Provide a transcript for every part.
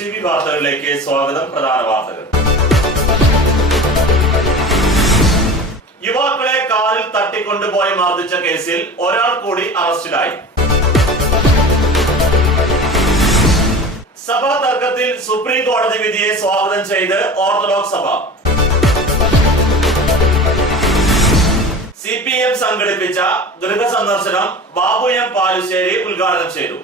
STV വാർത്തകളിലേക്ക് സ്വാഗതം. പ്രധാന വാർത്തകൾ. യുവാക്കളെ കാറിൽ തട്ടിക്കൊണ്ടുപോയി മർദ്ദിച്ച കേസിൽ ഒരാൾ കൂടി അറസ്റ്റിലായി. സഭാ തർക്കത്തിൽ സുപ്രീം കോടതി വിധിയെ സ്വാഗതം ചെയ്ത് ഓർത്തഡോക്സ് സഭ. CPM സംഘടിപ്പിച്ച ഗൃഹസന്ദർശനം ബാബു എം പാലുശ്ശേരി ഉദ്ഘാടനം ചെയ്തു.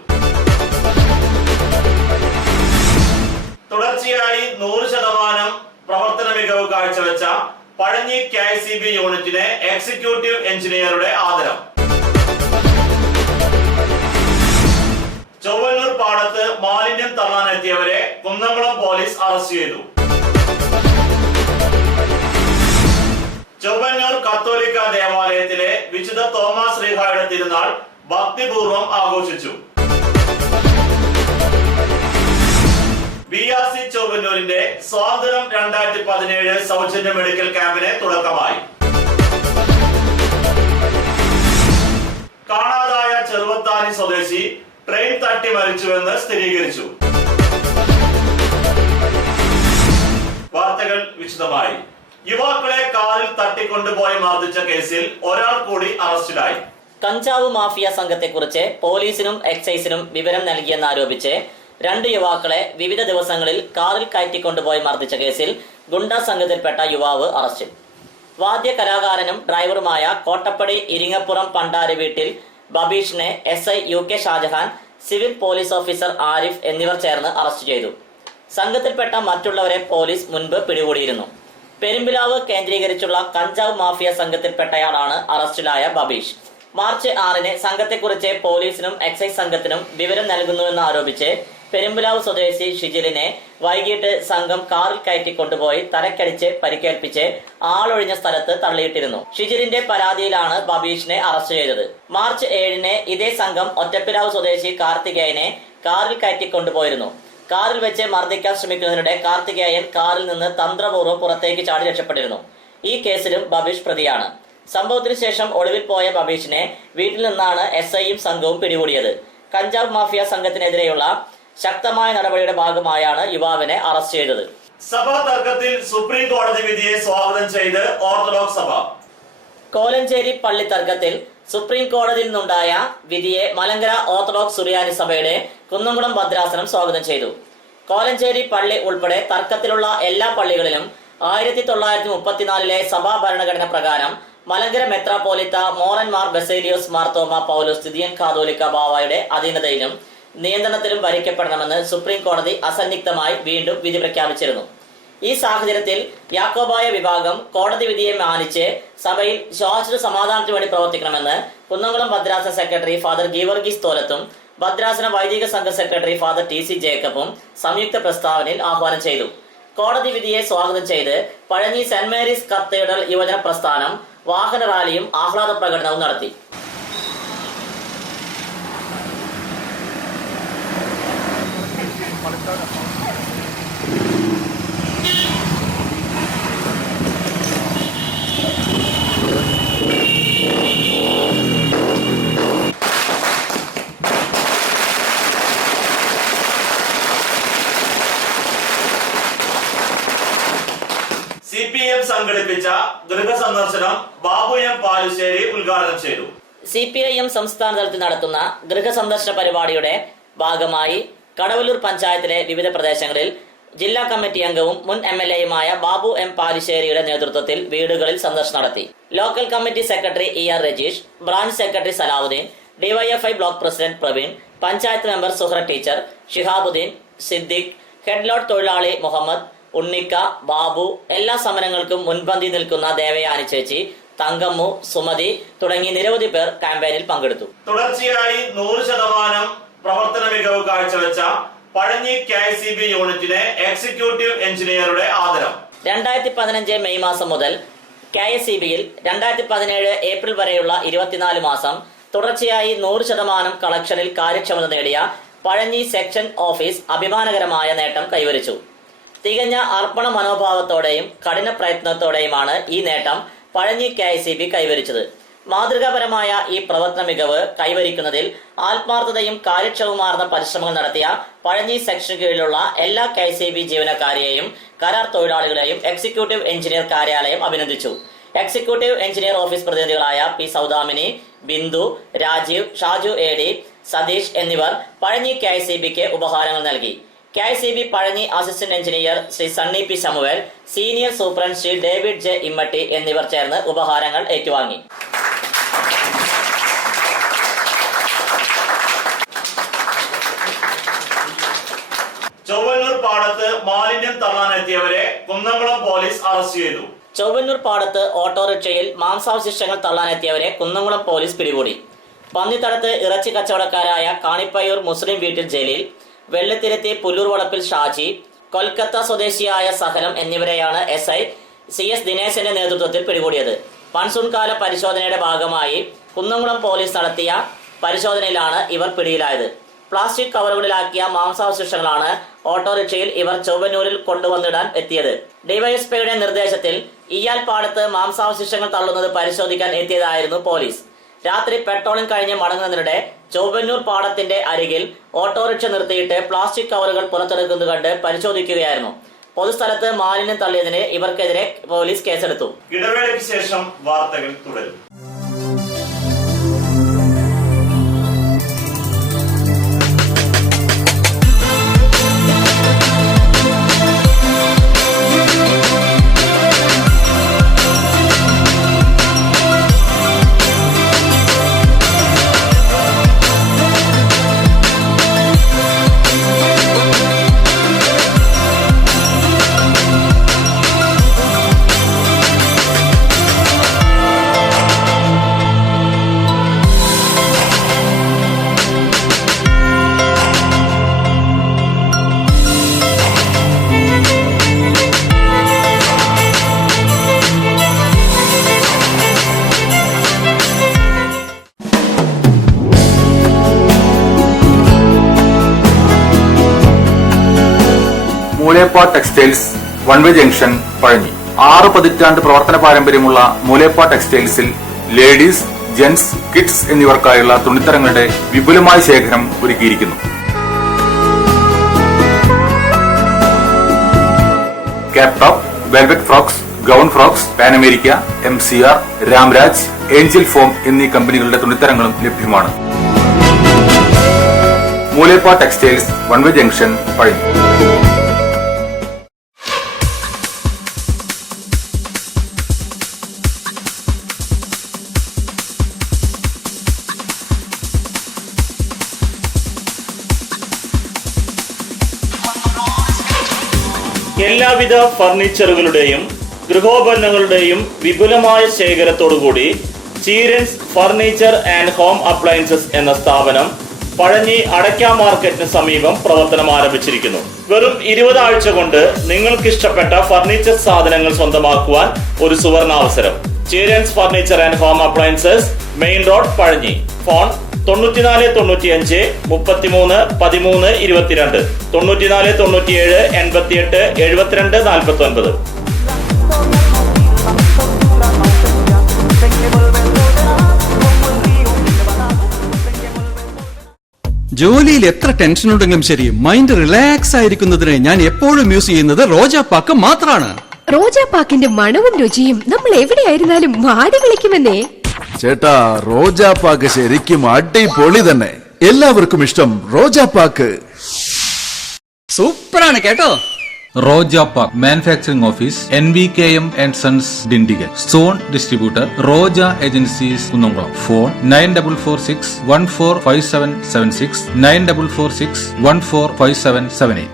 തുടർച്ചയായി 100% പ്രവർത്തന മികവ് കാഴ്ചവെച്ച പഴഞ്ഞി KICB യൂണിറ്റിന് എക്സിക്യൂട്ടീവ് എഞ്ചിനീയറുടെ ആദരം. ചൊവ്വന്നൂർ പാടത്ത് മാലിന്യം തള്ളാനെത്തിയവരെ കുന്നംകുളം പോലീസ് അറസ്റ്റ് ചെയ്തു. ചൊവ്വന്നൂർ കത്തോലിക്ക ദേവാലയത്തിലെ വിശുദ്ധ തോമസ് ശ്ലീഹായുടെ തിരുനാൾ ഭക്തിപൂർവ്വം ആഘോഷിച്ചു. BRC ചൊവ്വന്നൂരിന്റെ സ്വാതന്ത്ര്യം 2017 സൗജന്യ മെഡിക്കൽ ക്യാമ്പിന് തുടക്കമായി. കാണാതായ ചെറുവത്താനി സ്വദേശി ട്രെയിൻ തട്ടി മരിച്ചുവെന്ന് സ്ഥിരീകരിച്ചു. വാർത്തകൾ വിശദമായി. യുവാക്കളെ കാറിൽ തട്ടിക്കൊണ്ടുപോയി മർദ്ദിച്ച കേസിൽ ഒരാൾ കൂടി അറസ്റ്റിലായി. കഞ്ചാവ് മാഫിയ സംഘത്തെക്കുറിച്ച് പോലീസിനും എക്സൈസിനും വിവരം നൽകിയെന്നാരോപിച്ച് 2 യുവാക്കളെ വിവിധ ദിവസങ്ങളിൽ കാറിൽ കയറ്റിക്കൊണ്ടുപോയി മർദ്ദിച്ച കേസിൽ ഗുണ്ടാ സംഘത്തിൽപ്പെട്ട യുവാവ് അറസ്റ്റിൽ. വാദ്യ കലാകാരനും ഡ്രൈവറുമായ കോട്ടപ്പടി ഇരിങ്ങപ്പുറം പണ്ടാരി വീട്ടിൽ ബബീഷിനെ SI UK Shajahan, civil police officer Arif എന്നിവർ ചേർന്ന് അറസ്റ്റ് ചെയ്തു. സംഘത്തിൽപ്പെട്ട മറ്റുള്ളവരെ പോലീസ് മുൻപ് പിടികൂടിയിരുന്നു. പെരുമ്പിലാവ് കേന്ദ്രീകരിച്ചുള്ള കഞ്ചാവ് മാഫിയ സംഘത്തിൽപ്പെട്ടയാളാണ് അറസ്റ്റിലായ ബബീഷ്. മാർച്ച് 6-ന് സംഘത്തെക്കുറിച്ച് പോലീസിനും എക്സൈസ് സംഘത്തിനും വിവരം നൽകുന്നുവെന്ന് ആരോപിച്ച് പെരുമ്പിലാവ് സ്വദേശി ഷിജിലിനെ വൈകിട്ട് സംഘം കാറിൽ കയറ്റിക്കൊണ്ടുപോയി തലക്കടിച്ച് പരിക്കേൽപ്പിച്ച് ആളൊഴിഞ്ഞ സ്ഥലത്ത് തള്ളിയിട്ടിരുന്നു. ഷിജിലിന്റെ പരാതിയിലാണ് ബബീഷിനെ അറസ്റ്റ് ചെയ്തത്. മാർച്ച് 7-ന് ഇതേ സംഘം ഒറ്റപ്പിലാവ് സ്വദേശി കാർത്തികേയനെ കാറിൽ കയറ്റിക്കൊണ്ടുപോയിരുന്നു. കാറിൽ വെച്ച് മർദ്ദിക്കാൻ ശ്രമിക്കുന്നതിനിടെ കാർത്തികേയൻ കാറിൽ നിന്ന് തന്ത്രപൂർവ്വം പുറത്തേക്ക് ചാടി രക്ഷപ്പെട്ടിരുന്നു. ഈ കേസിലും ബബീഷ് പ്രതിയാണ്. സംഭവത്തിന് ശേഷം ഒളിവിൽ പോയ ബബീഷിനെ വീട്ടിൽ നിന്നാണ് SIയും സംഘവും പിടികൂടിയത്. കഞ്ചാവ് മാഫിയ സംഘത്തിനെതിരെയുള്ള ശക്തമായ നടപടിയുടെ ഭാഗമായാണ് യുവാവിനെ അറസ്റ്റ് ചെയ്തത്. സഭാ തർക്കത്തിൽ സുപ്രീം കോടതി വിധിയെ സ്വാഗതം ചെയ്ത് ഓർത്തഡോക്സ് സഭ. കോലഞ്ചേരി പള്ളി തർക്കത്തിൽ സുപ്രീം കോടതിയിൽ നിന്നുണ്ടായ വിധിയെ മലങ്കര ഓർത്തഡോക്സ് സുറിയാനി സഭയുടെ കുന്നംകുളം ഭദ്രാസനം സ്വാഗതം ചെയ്തു. കോലഞ്ചേരി പള്ളി ഉൾപ്പെടെ തർക്കത്തിലുള്ള എല്ലാ പള്ളികളിലും 1934 സഭാ ഭരണഘടന പ്രകാരം മലങ്കര മെത്രാപ്പോലിത്ത മോറൻമാർ ബസേലിയോസ് മാർത്തോമ പൗലോസ് തിദിയൻ കാതോലിക്ക ബാവായുടെ അധീനതയിലും നിയന്ത്രണത്തിലും ഭരിക്കപ്പെടണമെന്ന് സുപ്രീം കോടതി അസന്നിഗ്ധമായി വീണ്ടും വിധി പ്രഖ്യാപിച്ചിരുന്നു. ഈ സാഹചര്യത്തിൽ യാക്കോബായ വിഭാഗം കോടതി വിധിയെ മാനിച്ച് സഭയിൽ ശാശ്വത സമാധാനത്തിനു വേണ്ടി പ്രവർത്തിക്കണമെന്ന് കുന്നംകുളം ഭദ്രാസന സെക്രട്ടറി ഫാദർ ഗീവർഗീസ് തോലത്തും ഭദ്രാസന വൈദിക സംഘ സെക്രട്ടറി ഫാദർ TC ജേക്കബും സംയുക്ത പ്രസ്താവനയിൽ ആഹ്വാനം ചെയ്തു. കോടതി വിധിയെ സ്വാഗതം ചെയ്ത് പഴഞ്ഞി സെന്റ് മേരീസ് കത്തീഡ്രൽ യുവജന പ്രസ്ഥാനം വാഹന റാലിയും ആഹ്ലാദ പ്രകടനവും നടത്തി. CPM സംഘടിപ്പിച്ച ഗൃഹസന്ദർശനം ബാബു എം പാലുശ്ശേരി ഉദ്ഘാടനം ചെയ്തു. CPIM സംസ്ഥാന തലത്തിൽ നടത്തുന്ന ഗൃഹസന്ദർശന പരിപാടിയുടെ ഭാഗമായി കടവല്ലൂർ പഞ്ചായത്തിലെ വിവിധ പ്രദേശങ്ങളിൽ ജില്ലാ കമ്മിറ്റി അംഗവും മുൻ MLAയുമായ ബാബു എം പാലുശ്ശേരിയുടെ നേതൃത്വത്തിൽ വീടുകളിൽ സന്ദർശനം നടത്തി. Local committee secretary ER Rajeesh, branch secretary Salavuddeen, DYFI block president Praveen, panchayat member Suhra teacher, Shihabuddeen, Siddiq, headload തൊഴിലാളി മുഹമ്മദ്, ഉണ്ണിക്ക, ബാബു, എല്ലാ സമരങ്ങൾക്കും മുൻപന്തി നിൽക്കുന്ന ദേവയാനി ചേച്ചി, തങ്കമ്മു, സുമതി തുടങ്ങി നിരവധി പേർ ക്യാമ്പയിനിൽ പങ്കെടുത്തു. തുടർച്ചയായി 100% പ്രവർത്തന മികവ് കാഴ്ചവെച്ച പഴഞ്ഞി KICB യൂണിറ്റിന് എക്സിക്യൂട്ടീവ് എഞ്ചിനീയറുടെ ആദരം. 2015 മെയ് മാസം മുതൽ KICBയിൽ 2017 ഏപ്രിൽ വരെയുള്ള 24 മാസം തുടർച്ചയായി 100% കളക്ഷനിൽ കാര്യക്ഷമത നേടിയ പഴഞ്ഞി സെക്ഷൻ ഓഫീസ് അഭിമാനകരമായ നേട്ടം കൈവരിച്ചു. തികഞ്ഞ അർപ്പണ മനോഭാവത്തോടെയും കഠിന പ്രയത്നത്തോടെയുമാണ് ഈ നേട്ടം പഴഞ്ഞി KICB കൈവരിച്ചത്. മാതൃകാപരമായ ഈ പ്രവർത്തന മികവ് കൈവരിക്കുന്നതിൽ ആത്മാർത്ഥതയും കാര്യക്ഷമമാർന്ന പരിശ്രമങ്ങൾ നടത്തിയ പഴഞ്ഞി സെക്ഷന് കീഴിലുള്ള എല്ലാ KCB ജീവനക്കാരെയും കരാർ തൊഴിലാളികളെയും എക്സിക്യൂട്ടീവ് എഞ്ചിനീയർ കാര്യാലയം അഭിനന്ദിച്ചു. എക്സിക്യൂട്ടീവ് എഞ്ചിനീയർ ഓഫീസ് പ്രതിനിധികളായ P. സൗദാമിനി, ബിന്ദു, രാജീവ്, ഷാജു AD, സതീഷ് എന്നിവർ പഴഞ്ഞി KCBക്ക് ഉപഹാരങ്ങൾ നൽകി. KCB Pazhanji assistant engineer Shri Sunny P. Samuel, senior superintendent Shri David J. Immatty എന്നിവർ ചേർന്ന് ഉപഹാരങ്ങൾ ഏറ്റുവാങ്ങി. ചൊവ്വന്നൂർ പാടത്ത് മാലിന്യം തള്ളാനെത്തിയവരെ കുന്നംകുളം പോലീസ് അറസ്റ്റ് ചെയ്തു. ചൊവ്വന്നൂർ പാടത്ത് ഓട്ടോറിക്ഷയിൽ മാംസാവശിഷ്ടങ്ങൾ തള്ളാനെത്തിയവരെ കുന്നംകുളം പോലീസ് പിടികൂടി. പന്നിത്തടത്ത് ഇറച്ചി കച്ചവടക്കാരായ കാണിപ്പയ്യൂർ മുസ്ലിം വീട്ടിൽ ജലീൽ, വെള്ളത്തിരുത്തി പുല്ലൂർ വളപ്പിൽ ഷാജി, കൊൽക്കത്ത സ്വദേശിയായ സഹലം എന്നിവരെയാണ് SI CS ദിനേശന്റെ നേതൃത്വത്തിൽ പിടികൂടിയത്. മൺസൂൺ കാല പരിശോധനയുടെ ഭാഗമായി കുന്നംകുളം പോലീസ് നടത്തിയ പരിശോധനയിലാണ് ഇവർ പിടിയിലായത്. പ്ലാസ്റ്റിക് കവറുകളിലാക്കിയ മാംസാവശിഷ്ടങ്ങളാണ് ഓട്ടോറിക്ഷയിൽ ഇവർ ചൊവ്വന്നൂരിൽ കൊണ്ടുവന്നിടാൻ എത്തിയത്. ഡിവൈഎസ്പിയുടെ നിർദ്ദേശത്തിൽ ഇയാൽ പാടത്ത് മാംസാവശിഷ്ടങ്ങൾ തള്ളുന്നത് പരിശോധിക്കാൻ എത്തിയതായിരുന്നു പോലീസ്. രാത്രി പെട്രോളിംഗ് കഴിഞ്ഞ് മടങ്ങുന്നതിനിടെ ചൊവ്വന്നൂർ പാടത്തിന്റെ അരികിൽ ഓട്ടോറിക്ഷ നിർത്തിയിട്ട് പ്ലാസ്റ്റിക് കവറുകൾ പുറത്തെടുക്കുന്നത് കണ്ട് പരിശോധിക്കുകയായിരുന്നു. പൊതുസ്ഥലത്ത് മാലിന്യം തള്ളിയതിന് ഇവർക്കെതിരെ പോലീസ് കേസെടുത്തു. ഇടവേളയ്ക്ക് ശേഷം വാർത്തകൾ തുടരും. Moolepa textiles one way junction Pazhanji. 6 പതിറ്റാണ്ട് പ്രവർത്തന പാരമ്പര്യമുള്ള മൂലേപ്പ ടെക്സ്റ്റൈൽസിൽ ലേഡീസ്, ജെന്റ്സ്, കിഡ്സ് എന്നിവർക്കായുള്ള തുണിത്തരങ്ങളുടെ വിപുലമായ ശേഖരം ഒരുക്കിയിരിക്കുന്നു. Cap top, velvet frocks, gown frocks, Panamerica, MCR, Ramraj, Angel Foam എന്നീ കമ്പനികളുടെ തുണിത്തരങ്ങളും ലഭ്യമാണ്. Moolepa textiles one way junction Pazhanji. എല്ലാവിധ ഫർണിച്ചറുകളുടെയും ഗൃഹോപകരണങ്ങളുടെയും വിപുലമായ ശേഖരത്തോടുകൂടി Cheerans furniture and home appliances എന്ന സ്ഥാപനം പഴഞ്ഞി അടയ്ക്ക മാർക്കറ്റിന് സമീപം പ്രവർത്തനം ആരംഭിച്ചിരിക്കുന്നു. വെറും 20 ആഴ്ച കൊണ്ട് നിങ്ങൾക്കിഷ്ടപ്പെട്ട ഫർണിച്ചർ സാധനങ്ങൾ സ്വന്തമാക്കുവാൻ ഒരു സുവർണാവസരം. Cheerans furniture and home appliances, main road, Pazhanji. Phone 94 95 33 13 22, 94 97 88 72 49. ജോലിയിൽ എത്ര ടെൻഷൻ ഉണ്ടെങ്കിലും ശരി, മൈൻഡ് റിലാക്സ് ആയിരിക്കുന്നതിന് ഞാൻ എപ്പോഴും യൂസ് ചെയ്യുന്നത് റോജാപ്പാക്ക് മാത്രമാണ്. റോജാപ്പാക്കിന്റെ മണവും രുചിയും നമ്മൾ എവിടെയായിരുന്നാലും മാടി വിളിക്കുമെന്നേ. ചേട്ടാ, റോജാപ്പാക്ക് ശരിക്കും അടിപൊളി തന്നെ. എല്ലാവർക്കും ഇഷ്ടം റോജാപ്പാക്ക്. സൂപ്പറാണ് കേട്ടോ. Rojapakku manufacturing office, NVKM & Sons, Dindigul. Zone distributor Roja agencies, Kunnamkulam. Phone 9446 145776, 9446 145778.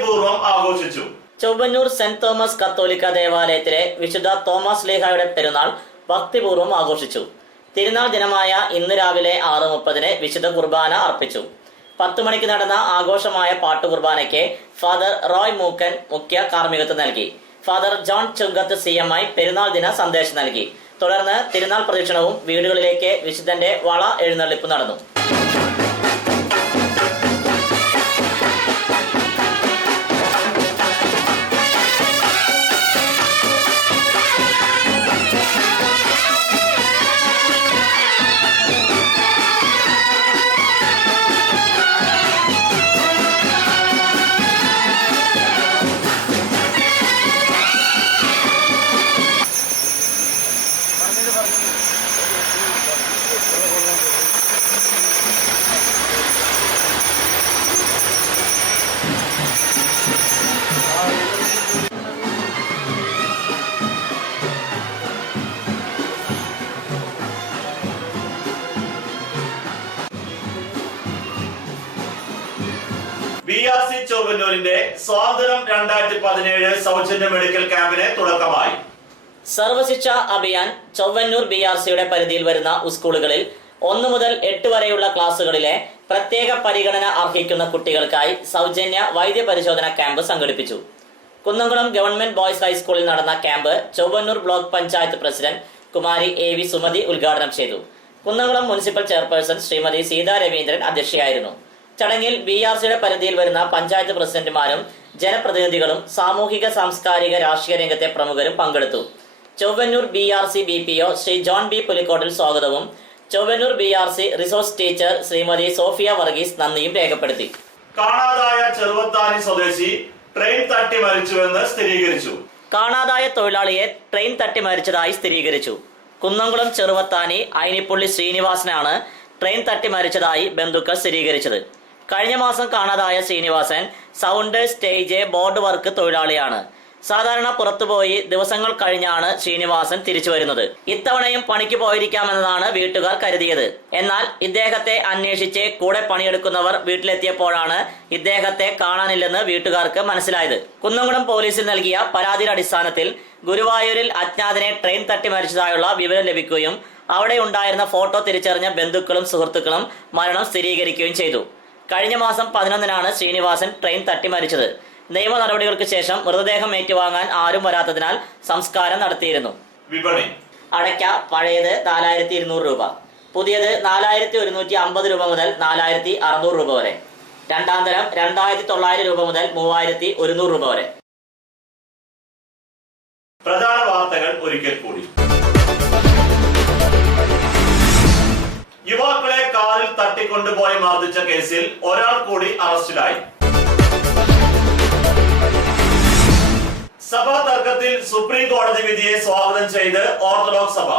ഭക്തിപൂർവ്വം ആഘോഷിച്ചു. ചൊവ്വന്നൂർ സെന്റ് തോമസ് കത്തോലിക്ക ദേവാലയത്തിലെ വിശുദ്ധ തോമസ് ലീഹായുടെ പെരുന്നാൾ ഭക്തിപൂർവ്വം ആഘോഷിച്ചു. തിരുനാൾ ദിനമായ ഇന്ന് രാവിലെ 6:30 വിശുദ്ധ കുർബാന അർപ്പിച്ചു. 10 മണിക്ക് നടന്ന ആഘോഷമായ പാട്ടുകുർബാനയ്ക്ക് ഫാദർ റോയ് മൂക്കൻ മുഖ്യ കാർമ്മികത്വം നൽകി. ഫാദർ ജോൺ ചുങ്കത്ത് CMI പെരുന്നാൾ ദിന സന്ദേശം നൽകി. തുടർന്ന് തിരുനാൾ പ്രദക്ഷിണവും വീടുകളിലേക്ക് വിശുദ്ധന്റെ വള എഴുന്നള്ളിപ്പ് നടന്നു. BRC ചൊവ്വന്നൂരിന്റെ സ്വാതന്ത്ര്യം 2017 സൗജന്യ മെഡിക്കൽ ക്യാമ്പിന് തുടക്കമായി. സർവശിക്ഷ അഭിയാൻ ചൊവ്വന്നൂർ BRCയുടെ പരിധിയിൽ വരുന്ന സ്കൂളുകളിൽ 1 മുതൽ 8 വരെയുള്ള ക്ലാസുകളിലെ പ്രത്യേക പരിഗണന അർഹിക്കുന്ന കുട്ടികൾക്കായി സൗജന്യ വൈദ്യ പരിശോധന ക്യാമ്പ് സംഘടിപ്പിച്ചു. കുന്നംകുളം ഗവൺമെന്റ് ബോയ്സ് ഹൈസ്കൂളിൽ നടന്ന camp Chowwannur block panchayat president Kumari AV Sumathi ഉദ്ഘാടനം ചെയ്തു. കുന്നംകുളം മുനിസിപ്പൽ ചെയർപേഴ്സൺ ശ്രീമതി സീതാ രവീന്ദ്രൻ അധ്യക്ഷയായിരുന്നു. ചടങ്ങിൽ BRCയുടെ പരിധിയിൽ വരുന്ന പഞ്ചായത്ത് പ്രസിഡന്റുമാരും ജനപ്രതിനിധികളും സാമൂഹിക സാംസ്കാരിക രാഷ്ട്രീയ രംഗത്തെ പ്രമുഖരും പങ്കെടുത്തു. Chowwannur BRC BPO Shri John B Pulikkottil സ്വാഗതവും Chowwannur BRC resource teacher Shrimati Sophia Varghese നന്ദിയും രേഖപ്പെടുത്തി. കാണാതായ ചെറുവത്താനി സ്വദേശി ട്രെയിൻ തട്ടി മരിച്ചുവെന്ന് സ്ഥിരീകരിച്ചു. കാണാതായ തൊഴിലാളിയെ ട്രെയിൻ തട്ടി മരിച്ചതായി സ്ഥിരീകരിച്ചു. കുന്നംകുളം ചെറുവത്താനി അയിനിപ്പുള്ളി ശ്രീനിവാസനാണ് ട്രെയിൻ തട്ടി മരിച്ചതായി ബന്ധുക്കൾ സ്ഥിരീകരിച്ചത്. കഴിഞ്ഞ മാസം കാണാതായ Sreenivasan sound, stage, board work തൊഴിലാളിയാണ്. സാധാരണ പുറത്തുപോയി ദിവസങ്ങൾ കഴിഞ്ഞാണ് ശ്രീനിവാസൻ തിരിച്ചു വരുന്നത്. ഇത്തവണയും പണിക്ക് പോയിരിക്കാമെന്നതാണ് വീട്ടുകാർ കരുതിയത്. എന്നാൽ ഇദ്ദേഹത്തെ അന്വേഷിച്ച് കൂടെ പണിയെടുക്കുന്നവർ വീട്ടിലെത്തിയപ്പോഴാണ് ഇദ്ദേഹത്തെ കാണാനില്ലെന്ന് വീട്ടുകാർക്ക് മനസ്സിലായത്. കുന്നംകുളം പോലീസിൽ നൽകിയ പരാതിയുടെ അടിസ്ഥാനത്തിൽ ഗുരുവായൂരിൽ അജ്ഞാതനെ ട്രെയിൻ തട്ടി മരിച്ചതായുള്ള വിവരം ലഭിക്കുകയും അവിടെ ഉണ്ടായിരുന്ന ഫോട്ടോ തിരിച്ചറിഞ്ഞ ബന്ധുക്കളും സുഹൃത്തുക്കളും മരണം സ്ഥിരീകരിക്കുകയും ചെയ്തു. കഴിഞ്ഞ മാസം 11-നാണ് ശ്രീനിവാസൻ ട്രെയിൻ തട്ടി മരിച്ചത്. നിയമ നടപടികൾക്ക് ശേഷം മൃതദേഹം ഏറ്റുവാങ്ങാൻ ആരും വരാത്തതിനാൽ സംസ്കാരം നടത്തിയിരുന്നു. വിപണി അടയ്ക്ക പഴയത് 4200 രൂപ, പുതിയത് 4150 രൂപ മുതൽ 4600 രൂപ വരെ. രണ്ടാം തരം 2900 രൂപ മുതൽ 3100 രൂപ വരെ. പ്രധാന വാർത്തകൾ ഒരിക്കൽ കൂടി. യുവാക്കളെ കാറിൽ തട്ടിക്കൊണ്ടുപോയി മർദ്ദിച്ച കേസിൽ ഒരാൾ കൂടി അറസ്റ്റിലായി. സഭാ തർക്കത്തിൽ സുപ്രീം കോടതി വിധിയെ സ്വാഗതം ചെയ്ത് ഓർത്തഡോക്സ് സഭ.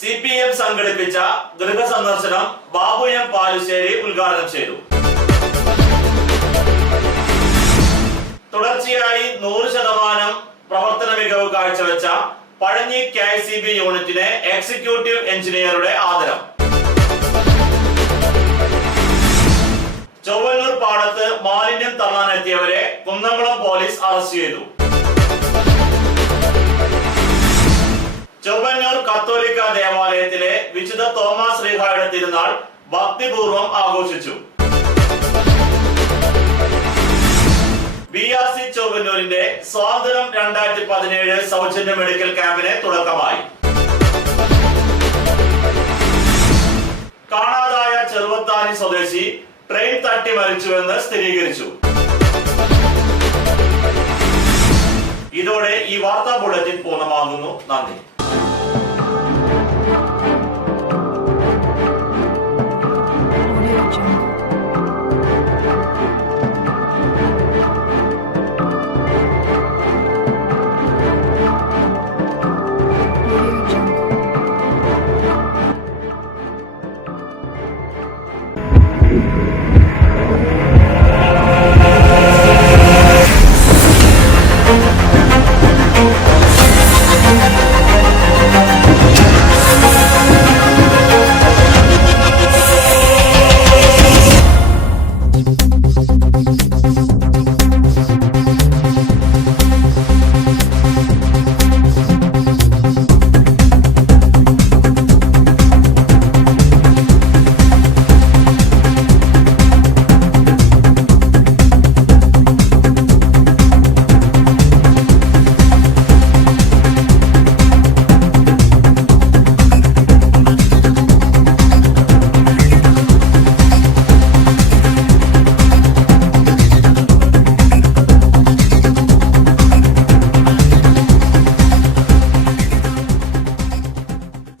CPM സംഘടിപ്പിച്ച ഗൃഹസന്ദർശനം ബാബു M പാലുശ്ശേരി ഉദ്ഘാടനം ചെയ്തു. തുടർച്ചയായി 100% പ്രവർത്തന മികവ് കാഴ്ചവെച്ച പഴഞ്ഞി KICB യൂണിറ്റിന് എക്സിക്യൂട്ടീവ് എഞ്ചിനീയറുടെ ആദരം. ചൊവ്വന്നൂർ പാടത്ത് മാലിന്യം തള്ളാനെത്തിയവരെ കുന്നംകുളം പോലീസ് അറസ്റ്റ് ചെയ്തു. ചൊവ്വന്നൂർ കത്തോലിക്ക ദേവാലയത്തിലെ വിശുദ്ധ തോമസ് ലീഹായുടെ തിരുനാൾ ഭക്തിപൂർവ്വം ആഘോഷിച്ചു. BRC ചൊവ്വന്നൂരിന്റെ സ്വാതന്ത്ര്യം 2017 സൗജന്യ മെഡിക്കൽ ക്യാമ്പിന് തുടക്കമായി. കാണാതായ ചെറുവത്താനി സ്വദേശി ട്രെയിൻ തട്ടി മരിച്ചുവെന്ന് സ്ഥിരീകരിച്ചു. ഇതോടെ ഈ വാർത്താ ബുള്ളറ്റിൻ പൂർണ്ണമാകുന്നു. നന്ദി.